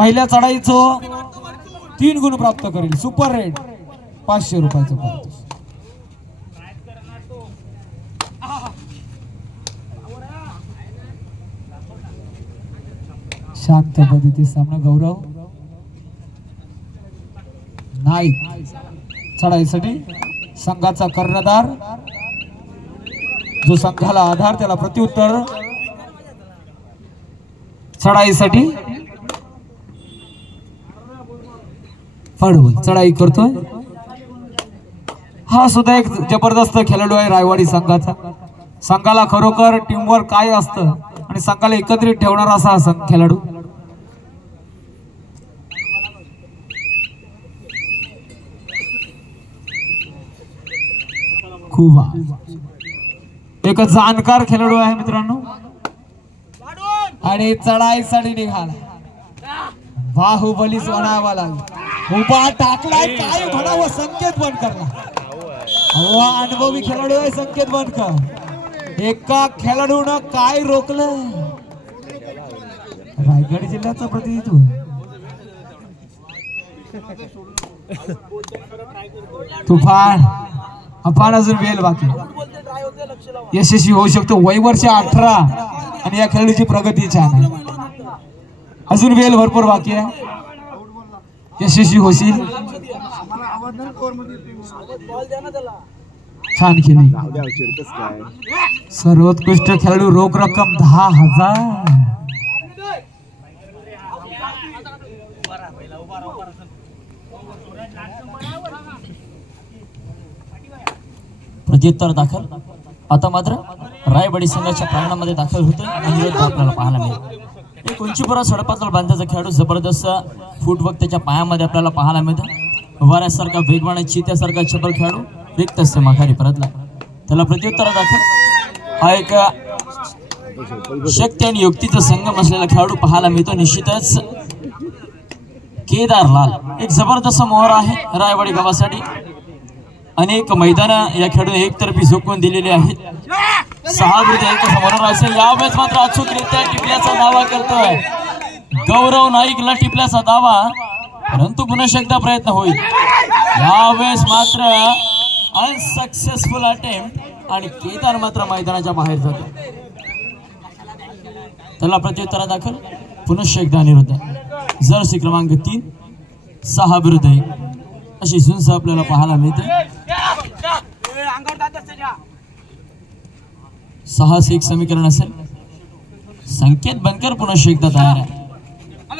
पहिल्या चढाईचं तीन गुण प्राप्त करेल. सुपर रेड पाचशे रुपयाचं शांत पद्धती सामना. गौरव. नाईक चढाईसाठी संघाचा कर्णधार. जो संघाला आधार त्याला प्रत्युत्तर. चढाईसाठी पडवल चढाई करतोय. हा सुद्धा एक जबरदस्त खेळाडू आहे रायवाडी संघाचा. संघाला खरोखर टीमवर्क काय असतं आणि संघाला एकत्रित ठेवणारा असा हा संघ खेळाडू. खूप. एक जाणकार खेळाडू आहे मित्रांनो. आणि चढाईसाठी निघाला. बाहुबलीच म्हणावा लागला. उभा टाकलाय काय म्हणावं संकेत बंद करला अहो, हा अनुभवी खेळाडू आहे संकेत बनकर एका खेळाडून काय रोखलं? रायगड जिल्ह्याचं प्रतिनिधित्व. तुफान. अफान अजून वेल बाकी. यशस्वी होऊ शकतो. वय वर्ष अठरा आणि या खेळाडूची प्रगती छान आहे. अजून वेल भरपूर बाकी आहे. यशस्वी होशील. छान केली सर्वोत्कृष्ट खेळाडू रोख रक्कम दहा हजार. प्रत्युत्तर दाखल. आता मात्र रायबडी संघाच्या प्रांगणामध्ये दाखल होते आणि आपल्याला पाहायला मिळेल. एक सडपातळ बांधायचा खेळाडू जबरदस्त फुटवर्क त्याच्या पायामध्ये आपल्याला पाहायला मिळतं. वाऱ्यासारखा वेगवान चित्यासारखा चपल खेळाडू रिक्त असते माघारी परतला. त्याला प्रत्युत्तर दाखल. हा एक शक्ती आणि युक्तीचा संगम असलेला खेळाडू पाहायला मिळतो निश्चितच. केदार लाल एक जबरदस्त मोहर आहे रायवाडी गावासाठी. अनेक मैदान या खेळून एकतर्फी झोकून दिलेली आहेत. सहा विरुद्ध एक समोर असेल. यावेळेस मात्र अचूकरित्या टिपल्याचा दावा करतोय. गौरव नाईकला टिपल्याचा दावा. परंतु पुन्हा एकदा प्रयत्न होईल. यावेळेस मात्र अनसक्सेसफुल अटेम्प्ट आणि केदार मात्र मैदानाच्या बाहेर जातो. त्याला प्रत्युत्तरा दाखल. पुनश्च एकदा अनिरुद्ध जर्सी क्रमांक तीन. सहा विरुद्ध एक. अशी झुंज आपल्याला पाहायला मिळते. सहा से एक समीकरण असेल. संकेत बनकर पुन्हा एकदा तयार आहे.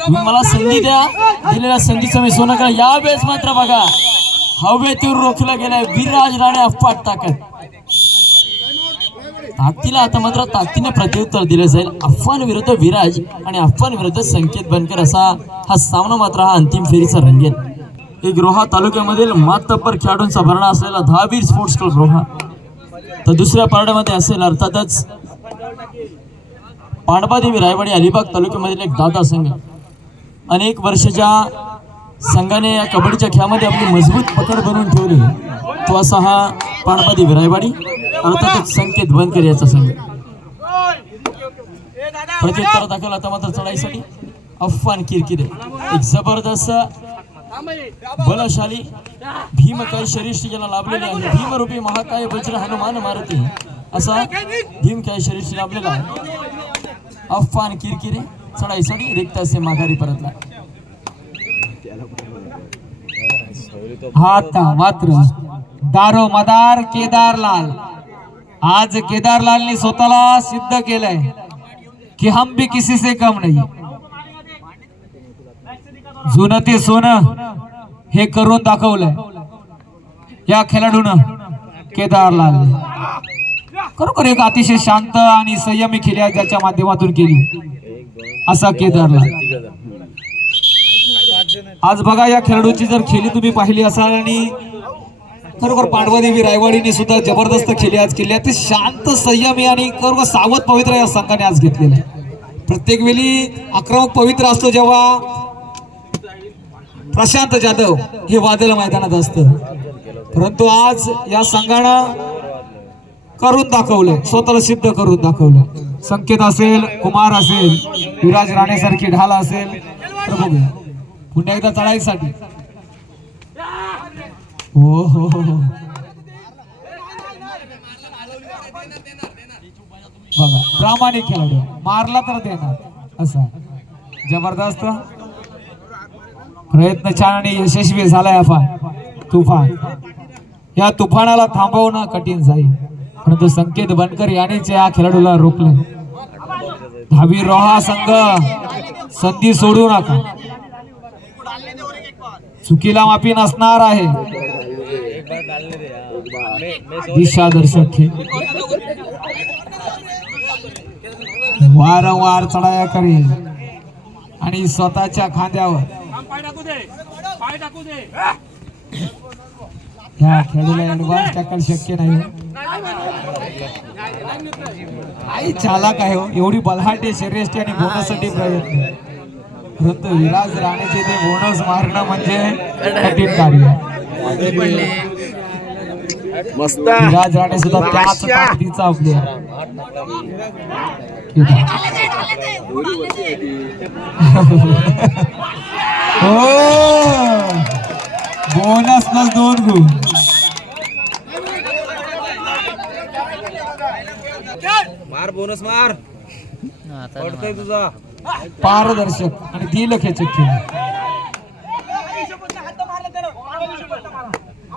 तुम्ही मला संधी द्या. दिलेल्या संधीचं मी सोनं करा यावेळेस मात्र बघा. हवेतून रोखला गेलंय. विराज राणे अफाट ताकद. ताकदीला आता मात्र ताकदीने प्रत्युत्तर दिलं जाईल. अफवान विरुद्ध विराज आणि अफवान विरुद्ध संकेत बनकर असा हा सामना मात्र हा अंतिम फेरीचा रंगेल एक रोहा तालुक्यामधील मातब्बर खेळाडूंचा भरणा असलेला दहावीर स्पोर्ट्स क्लब रोहा तर दुसऱ्या पारड्यामध्ये असेल अर्थातच पांडबादेवी रायवाडी अलिबाग तालुक्यामधील एक दादा संघ. अनेक वर्षाच्या संघाने या कबड्डीच्या खेळामध्ये आपली मजबूत पकड बनवून ठेवली. तो असा हा पांडवादेवी रायवाडी अर्थातच संकेत बनकर याचा संघ. प्रत्युत्तर दाखल आता मात्र चढाईसाठी. अफवान किरकिरे. एक जबरदस्त बलशाली भीमकाय शरीष्ठी ज्याला लाभलेले आहे भीमरूपी महाकाय वज्र हनुमान मारुती. असा भीमकाय शरीष्ठी लाभलेला आहे. अफवान किरकिरे चढाईसाठी रिक्त असे माघारी परतला. हा आता मात्र दारो मदार केदारलाल. आज केदारलालने स्वतःला सिद्ध केलंय की हम भी किसी से कम नाही. जुनं ते सोनं हे करून दाखवलंय. या खेळाडून केदारलाल खरोखर एक अतिशय शांत आणि संयमी खेळ ज्याच्या माध्यमातून केली. असा केदारलाल आज बघा या खेळाडूची जर खेळी तुम्ही पाहिली असाल आणि खरोखर पांडवादेवी रायवाडीने सुद्धा जबरदस्त खेळी आज केली. ते शांत संयमी आणि खरोखर सावध पवित्र या संघाने आज घेतलेलं आहे. प्रत्येक वेळी आक्रमक पवित्र असतो जेव्हा प्रशांत जाधव हे वादळ मैदानात असतं. परंतु आज या संघानं करून दाखवलं स्वतःला सिद्ध करून दाखवलं. संकेत असेल कुमार असेल विराज राणेसारखी ढाल असेल तर बघूया. पुन्हा एकदा चढाईसाठी. हो हो हो हो. बघा प्रामाणिक खेळाडू. मारला तर देणार. असा. जबरदस्त. प्रयत्न छान आणि यशस्वी झालाय अफा. तुफान. या तुफानाला थांबवणं कठीण जाईल. परंतु संकेत बनकर यानेच या खेळाडूला रोखले दहावी रोहा संघ. संधी सोडू नका. चुकीला माफी नसणार आहे. दिशादर्शक खेळ. वारंवार चढाया करेल आणि स्वतःच्या खांद्यावर. या खेळाडूला ऍडव्हान्स टॅकल शक्य नाही. हो. आई चालाक आहे हो. एवढी बलहाटे शर्यष्टी आणि बोनससाठी प्रयत्न. परंतु विराज राणेचे ते बोनस मारणं म्हणजे कठीण कार्य. मस्त. विराज राणे सुद्धा त्याच ताकदीचा हो. बोनस प्लस दोन गुण. मार बोनस मार. पडतोय तुझा. पारदर्शक आणि दिलखेचक खेळ.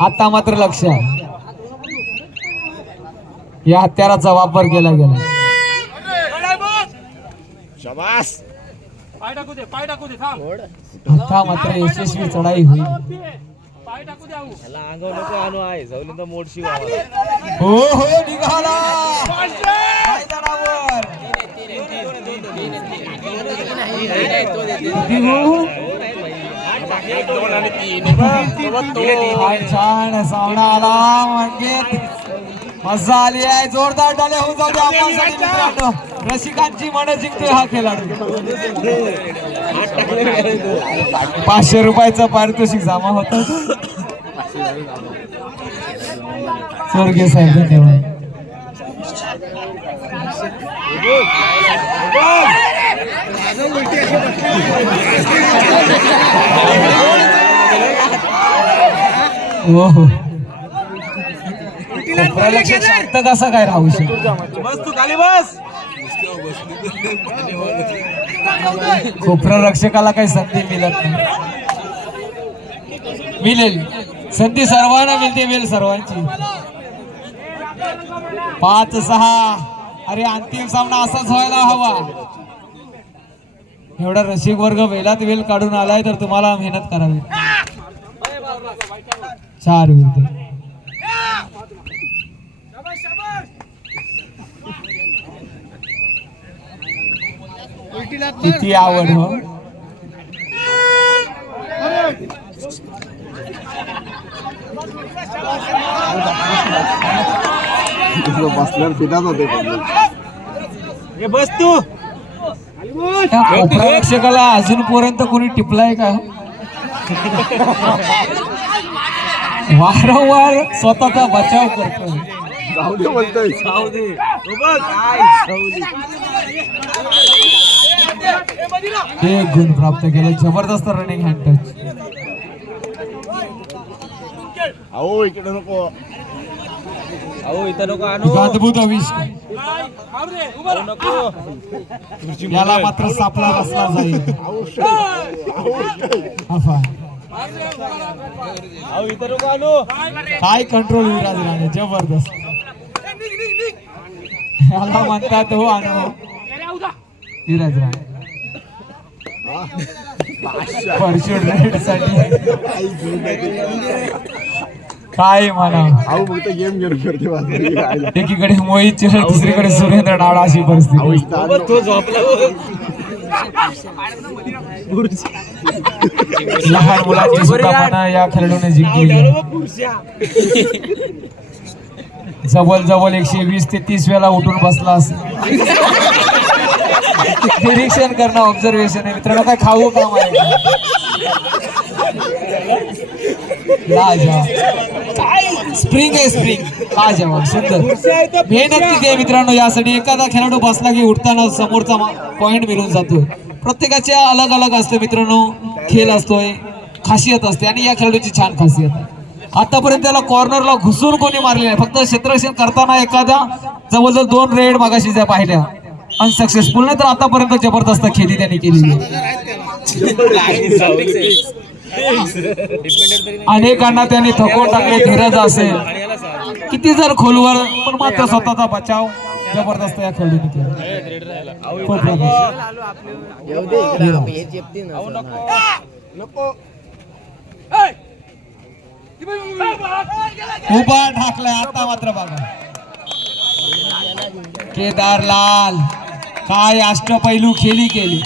आता मात्र लक्ष आहे या हत्याराचा वापर केला गेला शाबास पाय टाकू दे पाय टाकू दे थांब आता मात्र यशस्वी चढाई होईल पाय टाकू दे आऊ छान छान सामना आला म्हणजे मजा आली आहे जोरदार डाले होऊन जाऊ दे आपल्यासाठी मित्रांनो. रसिकांची मन जिंकतोय हा खेळाडू. पाचशे रुपयाचं पारितोषिक जमा होत स्वर्गीय साहेब धन्यवाद हो हो शांत कसा काय राहू शकतो? बस तू खाली बस. खोपरा रक्षकाला काही संधी मिळत नाही. मिळेल. संधी सर्वांना मिळते मिळेल सर्वांची. पाच सहा. अरे अंतिम सामना असाच व्हायला हवा. एवढा रसिक वर्ग वेळात वेळ काढून आलाय तर तुम्हाला मेहनत करावी. चार विरुद्ध. किती आवड हो? बसल्यावर फिदाच होते. हे बस तू. रक्षकाला अजूनपर्यंत कोणी टिपलाय का? वारंवार स्वतःचा बचाव करतो एक गुण प्राप्त केले. जबरदस्त रनिंग हँड टच अहो इकडे नको. अहो इथं नको आणू. एक अद्भुत आविष्कार. याला मात्र सापला बसला जाईल अफा. अहो इथं नको आणू. काय कंट्रोल विराज राणे? जबरदस्त. याला म्हणतात हो उदा. विराज राणे. परशुडसाठी. काय म्हणा? अहो फक्त गेम घेऊन करते बाजूला एकीकडे मोहित चिरळ दुसरीकडे सुरेंद्र नाडा अशी परिस्थिती. तो झोपला. लहान मुलांची सुद्धा मनं या खेळाडूने जिंकली. जवळ जवळ एकशे वीस ते तीस वेळा उठून बसला असेल. निरीक्षण करणं ऑब्झर्वेशन आहे. मित्रांनो काय खाऊ का मला लाजवाब स्प्रिंग आहे स्प्रिंग लाजवाब सुंदर. मेहनत किती आहे मित्रांनो यासाठी एखादा खेळाडू बसला की उठताना समोरचा पॉइंट मिळून जातोय प्रत्येकाचे अलग अलग असते मित्रांनो. खेळ असतोय खासियत असते आणि या खेळाडूची छान खासियत आहे. आतापर्यंत त्याला कॉर्नरला घुसून कोणी मारले नाही. फक्त क्षेत्ररक्षण करताना एखादा जवळजवळ दोन रेड मागाशी ज्या पाहिल्या अनसक्सेसफुल नाही तर आतापर्यंत जबरदस्त खेळी त्यांनी केलेली आहे. अनेकांना त्यांनी थकवून टाकले धीरज असेल. किती जर खोलवर पण मात्र स्वतःचा बचाव जबरदस्त या खेळून केला. नको उभा ठाकलाय आता मात्र बघा. केदार लाल काय अष्टपैलू खेळी केली.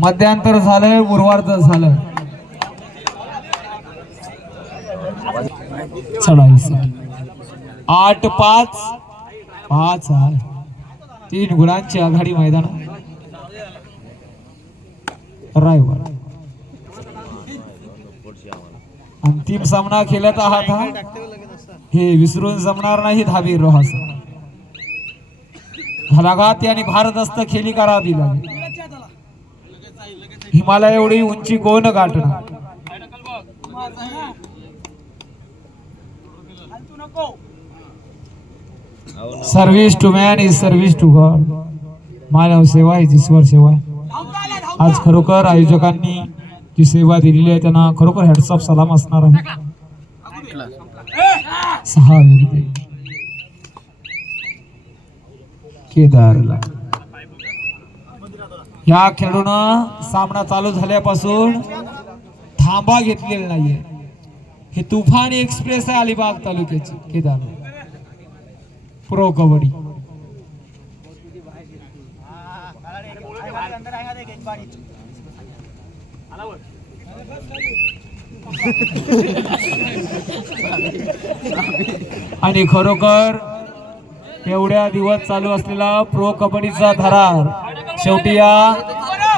मध्यांतर झालंय उर्वार्ध झालं आठ पाच. पाच तीन गुणांची आघाडी मैदान. रायवड अंतिम सामना खेळत आहात हा? हे विसरून जमणार नाही धाबी रोहास घराघात आणि भारदस्त खेळी करा दिला हिमालय एवढी उंची कोण गाठणार? Service to man is service to god मानव सेवा इज ईश्वर सेवा. आज खरोखर आयोजकांनी जी सेवा दिलेली आहे त्यांना खरोखर हेडसअप सलाम असणार आहे. सहा केदारला. या खेळून सामना चालू झाल्यापासून थांबा घेतलेला नाहीये. हे तुफान एक्सप्रेस आहे अलिबाग तालुक्याची केदार प्रो कबड्डी. आणि खरोखर एवढ्या दिवस चालू असलेला प्रो कबड्डीचा धरार शेवटी या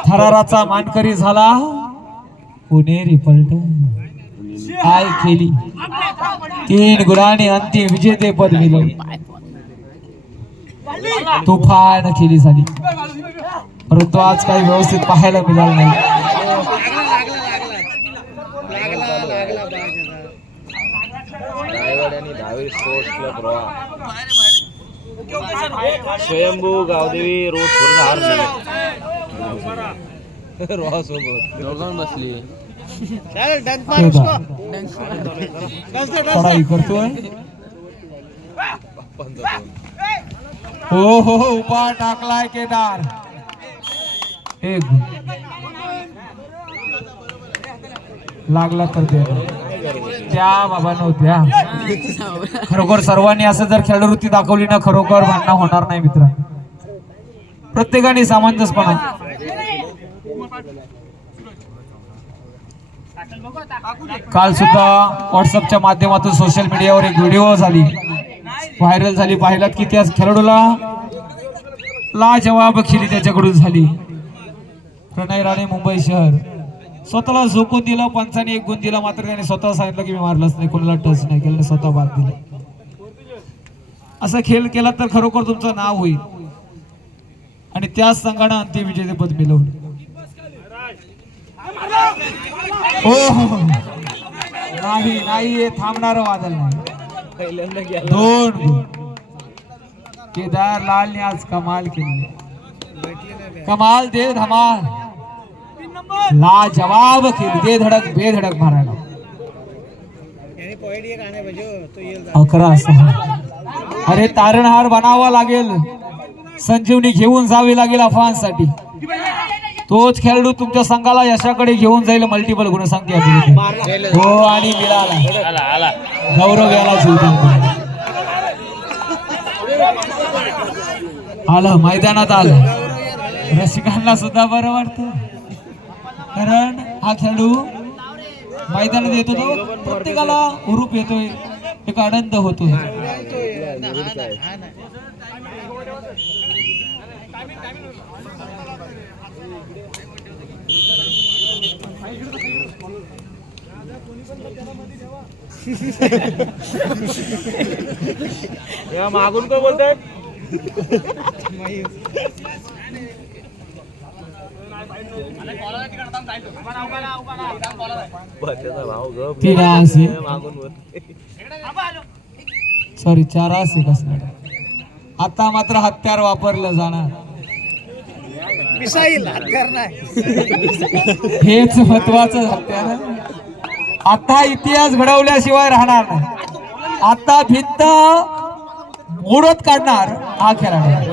थराराचा मानकरी झाला. पुणेरी पलट काय केली. तीन गुणाने अंतिम विजेतेपद मिळवले तुफान केली झाली परंतु आज काही व्यवस्थित पाहायला मिळालं नाही. रायगड आणि दहावी स्वयंभू गावदेवी रोड हार दोघांना बसली करतोय हो हो हो उभा टाकलाय केदार. एक गुण. लागला तर दे. त्या बाबा नव्हत्या खरोखर सर्वांनी असं जर खेळवृत्ती दाखवली ना खरोखर भांडणं होणार नाही मित्र. प्रत्येकाने सामंजस्यपणा. काल सुद्धा व्हॉट्सअपच्या माध्यमातून सोशल मीडियावर एक व्हिडिओ झाली. व्हायरल झाली. पाहिलात की त्या खेळाडूला लाजवाब खेळी त्याच्याकडून झाली. प्रणय राणे मुंबई शहर. स्वतःला झोकून दिलं पंचाने एक गुण दिला मात्र त्याने स्वतः सांगितलं की मी मारलंच नाही कोणाला टच नाही केलं स्वतः बाद दिलं. असा खेळ केला तर खरोखर तुमचं नाव होईल. आणि त्याच संघानं अंतिम विजेतेपद मिळवलं. हो हो, हो. नाही नाही हे थांबणार वादल नाही. दोन केदार लालने आज कमाल केली. कमाल दे धमाल. ला जवाब केली. दे धडक बेधडक मारायला. अकरा सहा. अरे तारणहार बनावा लागेल. संजीवनी घेऊन जावी लागेल अफवांसाठी तोच खेळाडू तुमच्या संघाला यशाकडे घेऊन जाईल मल्टिपल गुणसंख्या हो आणि मिळाला. गौरव याला जीव आलं मैदानात आलं. रसिकांना सुद्धा बरं वाटतं. कारण हा खेळाडू मैदानात येतो तो. प्रत्येकाला हुरूप येतोय. एक आनंद होतोय. या मागून काय बोलताय? सॉरी चार असे कसं आता मात्र हत्यार वापरलं जाणार. हेच महत्वाचं हत्यार. आता इतिहास घडवल्याशिवाय राहणार नाही. आता भिंत मोडत काढणार हा खेळाडू.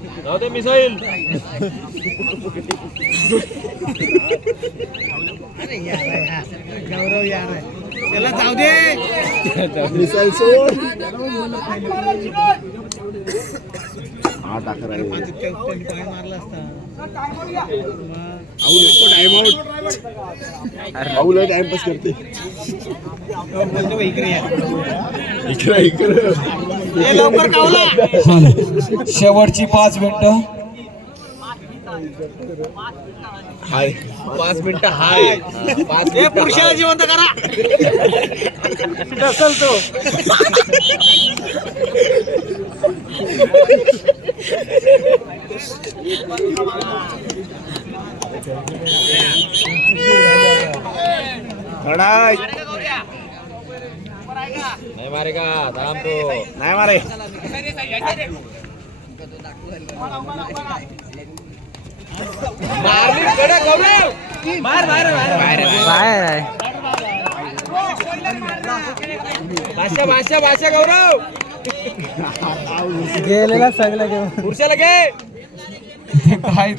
जाऊ दे मिसाईल मिसाईल सोड हा टाकर आहे टाइम आउट आऊला टाइमपास करते इकडे इकडे चालेल. शेवटची पाच मिनिटं. हाय. पाच मिनिटं हाय. पाच पुरुषाला जिवंत करा. तो खडाय नाही मारे का थांब तो नाही मारे। भाषा भाषा भाषा गौरव गेलेला सगळं घेऊन पुरुषाला घे काय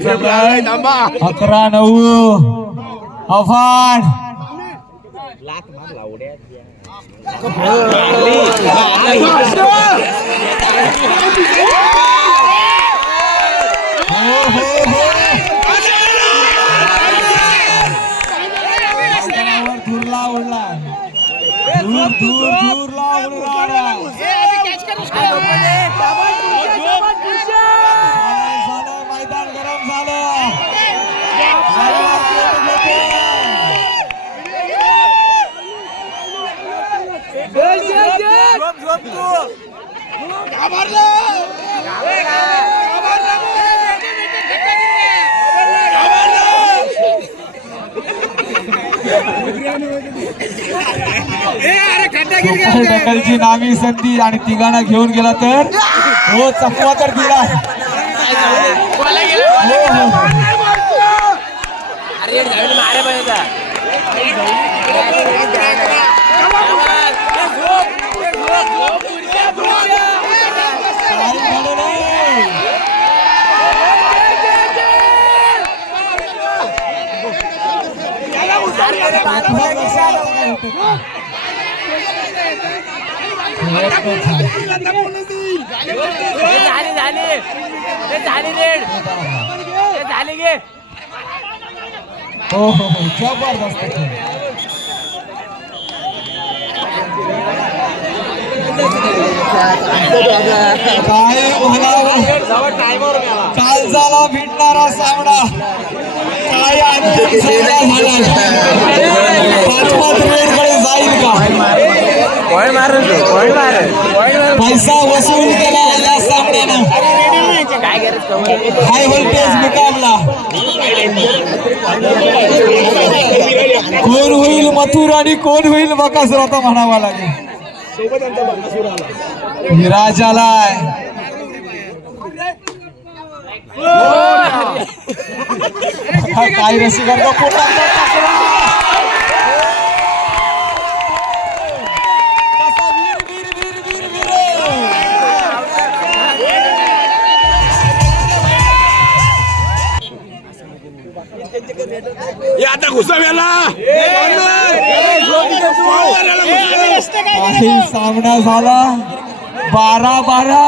अकरा नऊ। अफान। लाख मार लावड्या। मैदानावर धुरला उडला दूर दूर दूरला उडणारा झालं, झालं, मैदान गरम झालं झालं, पेट घेतोय. सुपर ढकलची नामी संधी आणि तिघांना घेऊन गेला तर? हो चकवा तर दिला. हो, हो. काही झालं नाही. चकवा कसा आला काय होतं का? झाली झाली ते झाली रेड ते झाली गे हो हो हो जबरदस्त काय म्हणावं काल झाला भेटणारा सामना काय अंतिम झाला पाच पाच रेडकडे जाईल का पैसा वसूल केला या सामन्यानं हाय व्होल्टेज मुकाबला. कोण होईल मथुर आणि कोण होईल बकासूर आता म्हणावा लागेल. विराज आलाय. काय रसिकांचा पोटातला टाकला. कसा वीर, वीर, वीर, वीर, वीर. हे आता घुसाव्याला काही सामना झाला बारा बारा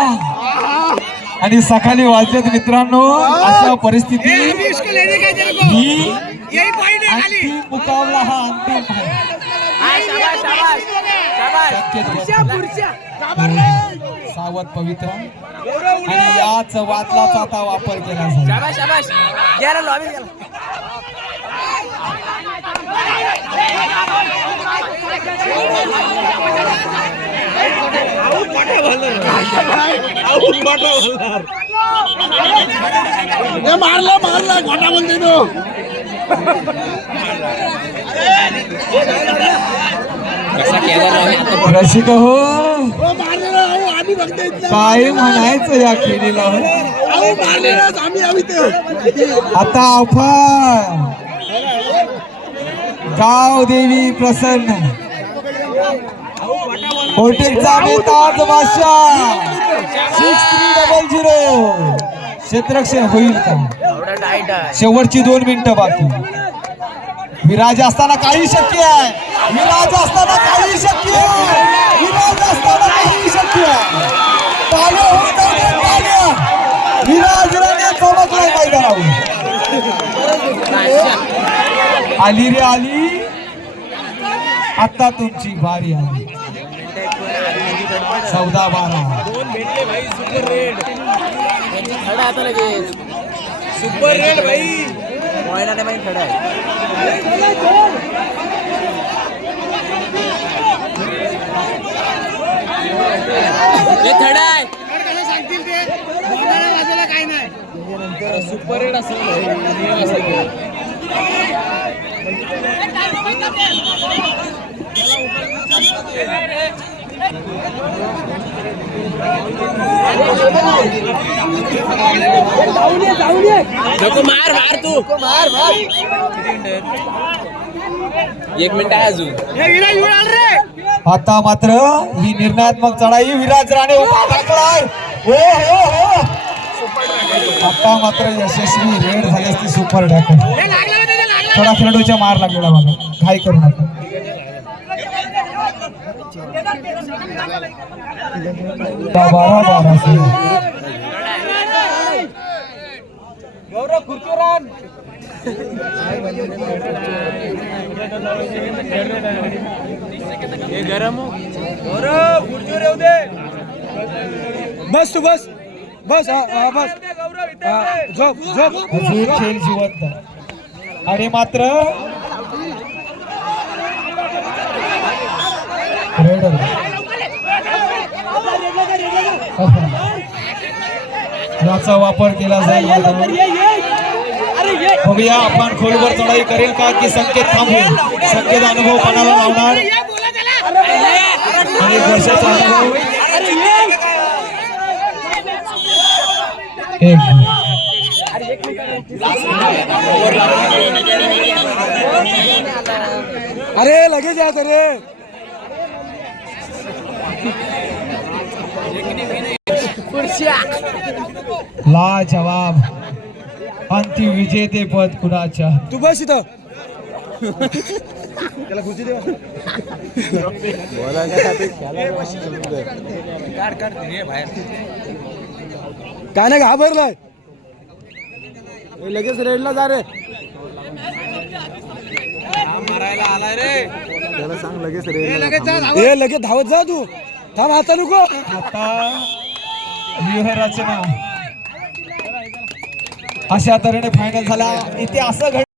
आणि सकाळी वाजलेत मित्रांनो अशा परिस्थिती ही अंतिम मुकाबला हा अंतिम आहे. हा, शाबास शाबास. शाबास. सावध पवित्र. आणि याच वातलाचा आता वापर केला जाईल. हे मारला मारला घोटा बोलते तो. रसिक हो. हो. काय म्हणायचं या खेळीला? अहो, मारलेलाच आम्ही आम्ही ते. आता अफाट गाव देवी प्रसन्न. कोटेकचा बेताज बादशाह सिक्स थ्री डबल झिरो. क्षेत्ररक्षण होईल का? शेवटची दोन मिनिटं बाकी. विराज असताना काही शक्य आहे. विराज असताना काही शक्य आहे. विराज असताना काही शक्य आहे. विराज चमकलाय मैदानावर. आली रे आली. आता तुमची भारी आली. चौदा बारा खडा आता लगेच. सुपर रेड भाई. मोयना नाही खडा आहे. हे खडा आहे. सुपर रेड असेल नियम असेल नको मार मार तू. मार मार एक मिनिट आहे अजून. आता मात्र ही निर्णयात्मक चढाई विराज राणे उभा हो हो हो. आता मात्र यशस्वी रेड झाली असती सुपर डॅकर थोडा खेळाडूच्या मार लागलेला मला घाई करू नका. बारा हे गरम बस. तू बस बस बस झोप झोप. जिवंत. आणि मात्र रेडर याचा वापर केला जाईल. बघूया आपण खोलवर चढाई करेल का की संकेत थांबवेल संकेत अनुभव पणाला लावणार? आणि वर्षाचा अनुभव. एक अरे लगेच या रे ला जवाब अंतिम विजेते पद कुणाच्या? तू बस इथं. त्याला खुर्ची दे. काढ काढ रे बाहेर काय नाही घाबरलाय. लगेच रेडला जा रे. मारायला आलाय रे त्याला सांग लगेच ए लगेच धावत जा तू. थांब आता नको. आता व्यूहरचना अशा तऱ्हेने फायनल झाला. इथे असं घड